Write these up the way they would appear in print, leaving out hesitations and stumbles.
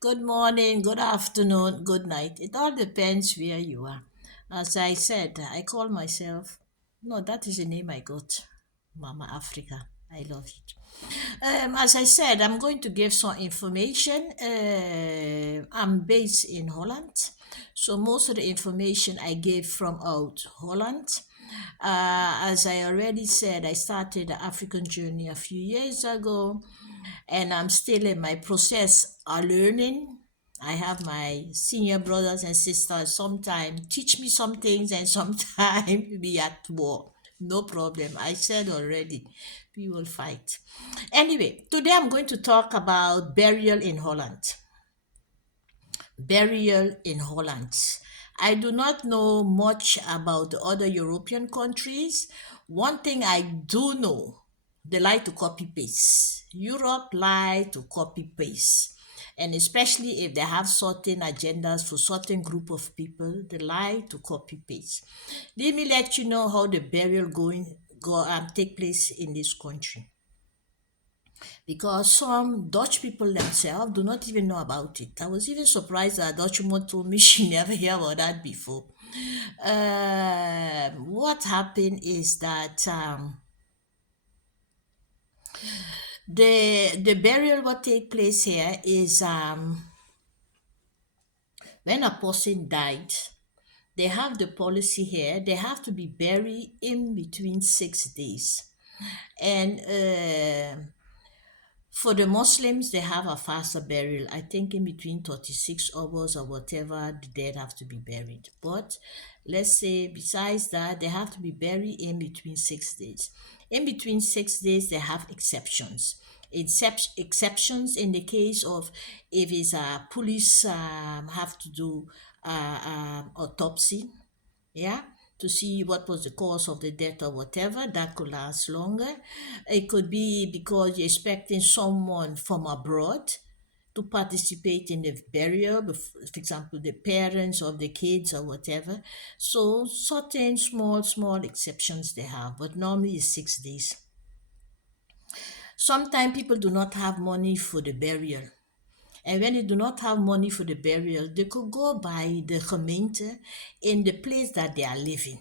Good morning, good afternoon, good night. It all depends where you are. As I said, I call myself, no, that is the name I got, Mama Africa. I love it. As I said, I'm going to give some information. I'm based in Holland, so most of the information I gave from out Holland. As I already said, I started the African journey a few years ago, and I'm still in my process of learning. I have my senior brothers and sisters. Sometimes teach me some things, and sometimes we at war. No problem. I said already, we will fight. Anyway, today I'm going to talk about burial in Holland. Burial in Holland. I do not know much about the other European countries. One thing I do know, they like to copy paste. Europe like to copy paste. And especially if they have certain agendas for certain group of people, they like to copy paste. Let me let you know how the burial go take place in this country, because some Dutch people themselves do not even know about it. I was even surprised that a Dutch woman told me she never heard about that before. What happened is that the burial what take place here is when a person died, they have the policy here. They have to be buried in between 6 days, and for the Muslims, they have a faster burial. I think in between 36 hours or whatever, the dead have to be buried. But let's say, besides that, they have to be buried in between 6 days. In between 6 days, they have exceptions. Exceptions in the case of if it's a police have to do autopsy, yeah, to see what was the cause of the death or whatever, that could last longer. It could be because you're expecting someone from abroad to participate in the burial, for example, the parents of the kids or whatever. So certain small exceptions they have, but normally it's 6 days. Sometimes people do not have money for the burial. And when they do not have money for the burial, they could go by the gemeente in the place that they are living.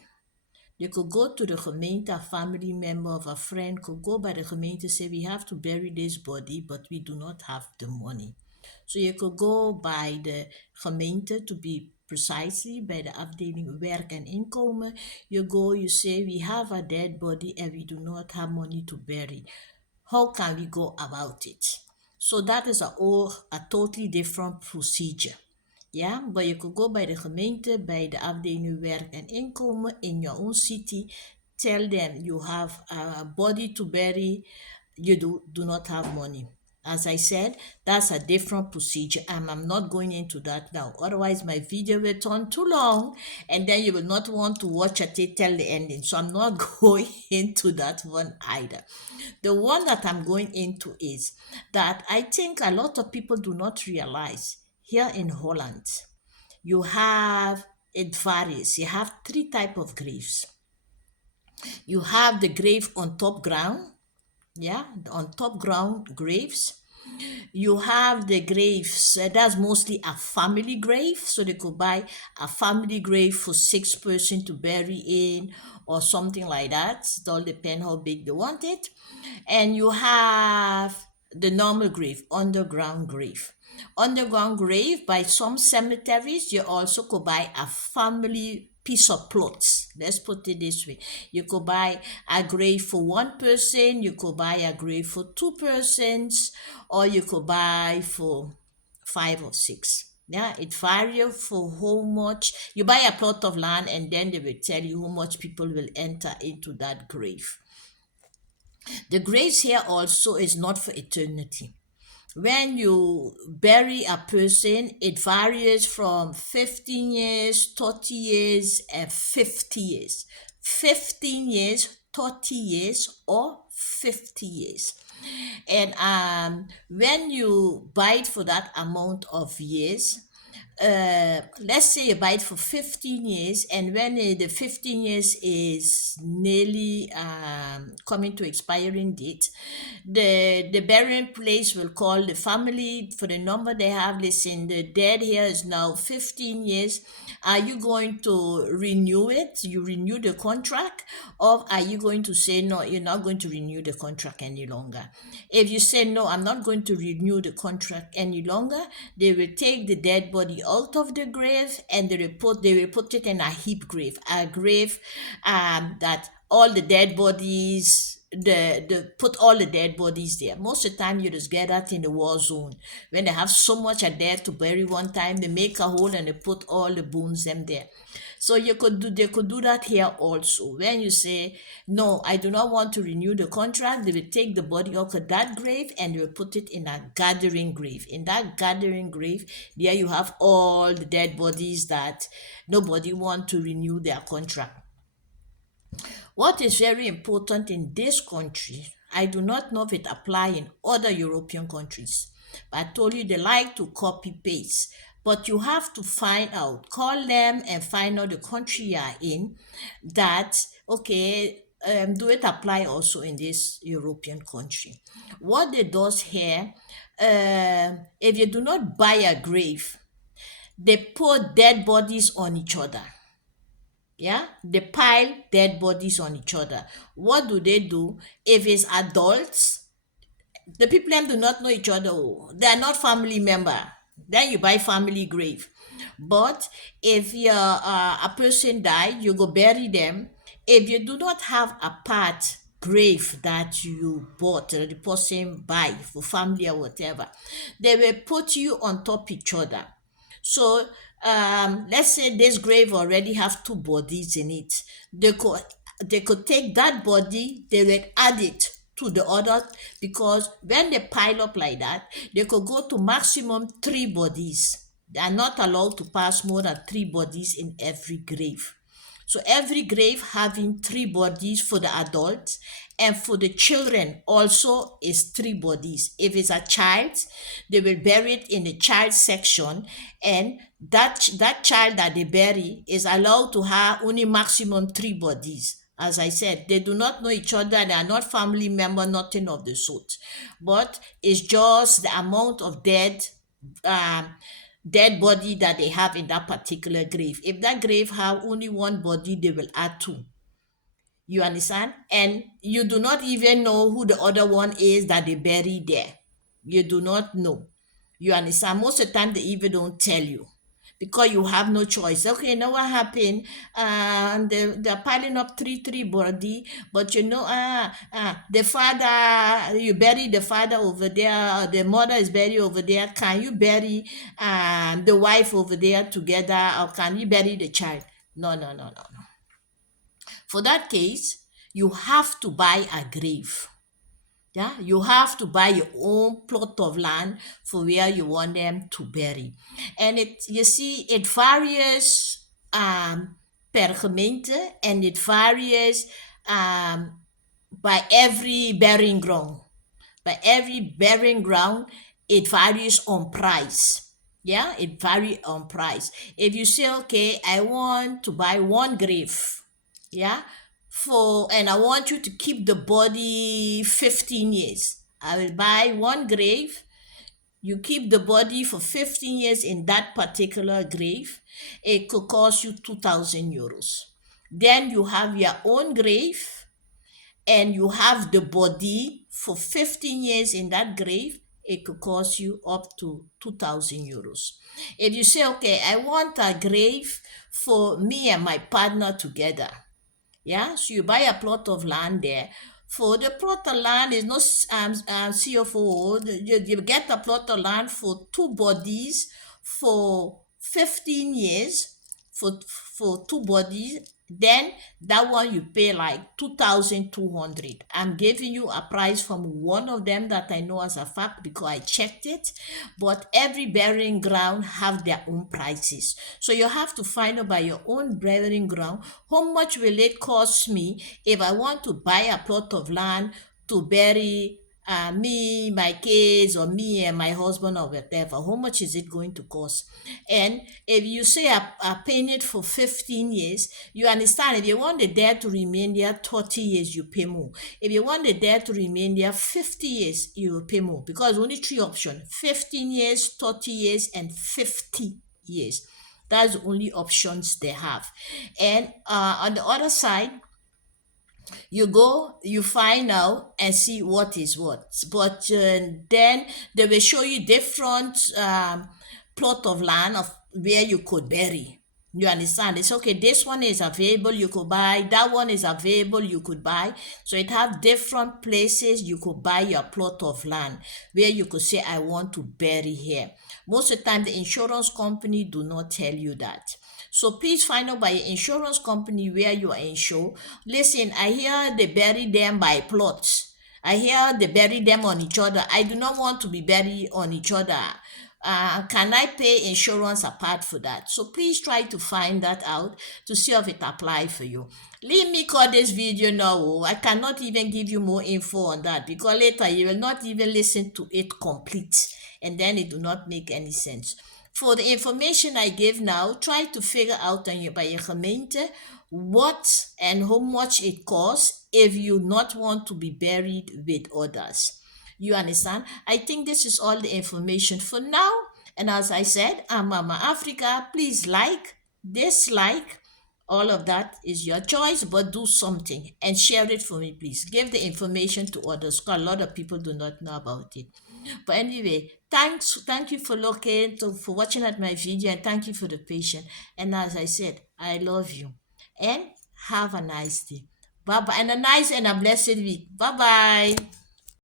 You could go to the gemeente, a family member of a friend could go by the gemeente, say, we have to bury this body, but we do not have the money. So you could go by the gemeente, to be precisely by the afdeling werk en inkomen. You go, you say, we have a dead body and we do not have money to bury. How can we go about it? So that is a totally different procedure. Ja, but you could go by the gemeente, bij de afdeling werk en inkomen in your own city. Tell them you have a body to bury, you do not have money. As I said, that's a different procedure, and I'm not going into that now. Otherwise, my video will turn too long, and then you will not want to watch it till the ending. So I'm not going into that one either. The one that I'm going into is that I think a lot of people do not realize here in Holland, you have it varies. You have three type of graves. You have the grave on top ground, yeah, on top ground graves. You have the graves, that's mostly a family grave, so they could buy a family grave for 6 person to bury in or something like that. It all depends how big they want it. And you have the normal grave, underground grave. Underground grave, by some cemeteries, you also could buy a family piece of plots. Let's put it this way. You could buy a grave for 1 person, you could buy a grave for 2 persons, or you could buy for 5 or 6. Yeah, it varies for how much you buy a plot of land, and then they will tell you how much people will enter into that grave. The grace here also is not for eternity. When you bury a person, it varies from 15 years, 30 years, and 50 years. 15 years, 30 years, or 50 years. And when you buy it for that amount of years, let's say you buy it for 15 years, and when the 15 years is nearly coming to expiring date, the burying place will call the family for the number they have. Listen, the dead here is now 15 years. Are you going to renew it? You renew the contract, or are you going to say no, you're not going to renew the contract any longer? If you say no, I'm not going to renew the contract any longer, they will take the dead body out of the grave, and they will put it in a heap grave, a grave that all the dead bodies, the put all the dead bodies there. Most of the time you just get that in the war zone. When they have so much are there to bury one time, they make a hole and they put all the bones them there. So they could do that here also. When you say no, I do not want to renew the contract, they will take the body out of that grave and they will put it in a gathering grave. In that gathering grave, there you have all the dead bodies that nobody want to renew their contract. What is very important in this country, I do not know if it apply in other European countries, but I told you they like to copy paste. But you have to find out, call them and find out the country you are in, that, okay, do it apply also in this European country? What they does here, if you do not buy a grave, they put dead bodies on each other. Yeah, they pile dead bodies on each other. What do they do? If it's adults, the people them do not know each other. Oh, they are not family member. Then you buy family grave. But if you're a person die, you go bury them. If you do not have a part grave that you bought or the person buy for family or whatever, they will put you on top each other. So let's say this grave already have two bodies in it. They could take that body, they will add it to the other, because when they pile up like that, they could go to maximum three bodies. They are not allowed to pass more than three bodies in every grave. So every grave having three bodies for the adults, and for the children also is three bodies. If it's a child, they will bury it in the child section, and that child that they bury is allowed to have only maximum three bodies. As I said, they do not know each other, they are not family member, nothing of the sort. But it's just the amount of um, dead body that they have in that particular grave. If that grave have only one body, they will add two. You understand? And you do not even know who the other one is that they bury there. You do not know. You understand? Most of the time, they even don't tell you, because you have no choice. Okay, now what happened? They're piling up three body, but the father, you bury the father over there, the mother is buried over there. Can you bury the wife over there together, or can you bury the child? No, no, no, no. For that case, you have to buy a grave. Yeah, you have to buy your own plot of land for where you want them to bury. And it varies per gemeente, and it varies um, by every burying ground. By every burying ground, it varies on price. Yeah, it varies on price. If you say, okay, I want to buy one grave, yeah, and I want you to keep the body 15 years, I will buy one grave. You keep the body for 15 years in that particular grave. It could cost you 2,000 euros. Then you have your own grave, and you have the body for 15 years in that grave. It could cost you up to 2,000 euros. If you say, okay, I want a grave for me and my partner together, yeah, so you buy a plot of land there. For the plot of land is not CFO. You get a plot of land for two bodies for 15 years, for two bodies. Then that one you pay like 2,200. I'm giving you a price from one of them that I know as a fact because I checked it. But every burying ground have their own prices. So you have to find out by your own burying ground, how much will it cost me if I want to buy a plot of land to bury me, my kids, or me and my husband, or whatever, how much is it going to cost? And if you say I paying it for 15 years, you understand, if you want the debt to remain there 30 years, you pay more. If you want the debt to remain there 50 years, you will pay more, because only three options: 15 years, 30 years, and 50 years. That's the only options they have. And on the other side, you go, you find out and see what is what. But then they will show you different plot of land of where you could bury. You understand? It's okay. This one is available, you could buy. That one is available, you could buy. So it have different places you could buy your plot of land where you could say, I want to bury here. Most of the time, the insurance company do not tell you that. So please find out by your insurance company where you are insured. Listen, I hear they bury them by plots. I hear they bury them on each other. I do not want to be buried on each other. Can I pay insurance apart for that? So please try to find that out to see if it apply for you. Leave me call this video now. Oh. I cannot even give you more info on that, because later you will not even listen to it complete, and then it do not make any sense. For the information I give now, try to figure out on your, by your gemeente what and how much it costs if you not want to be buried with others. You understand? I think this is all the information for now. And as I said, I'm Mama Africa. Please like, dislike, all of that is your choice, but do something and share it for me, please. Give the information to others, because a lot of people do not know about it. But anyway, thank you for looking, for watching at my video, and thank you for the patience. And as I said, I love you. And have a nice day. Bye bye. And a nice and a blessed week. Bye bye.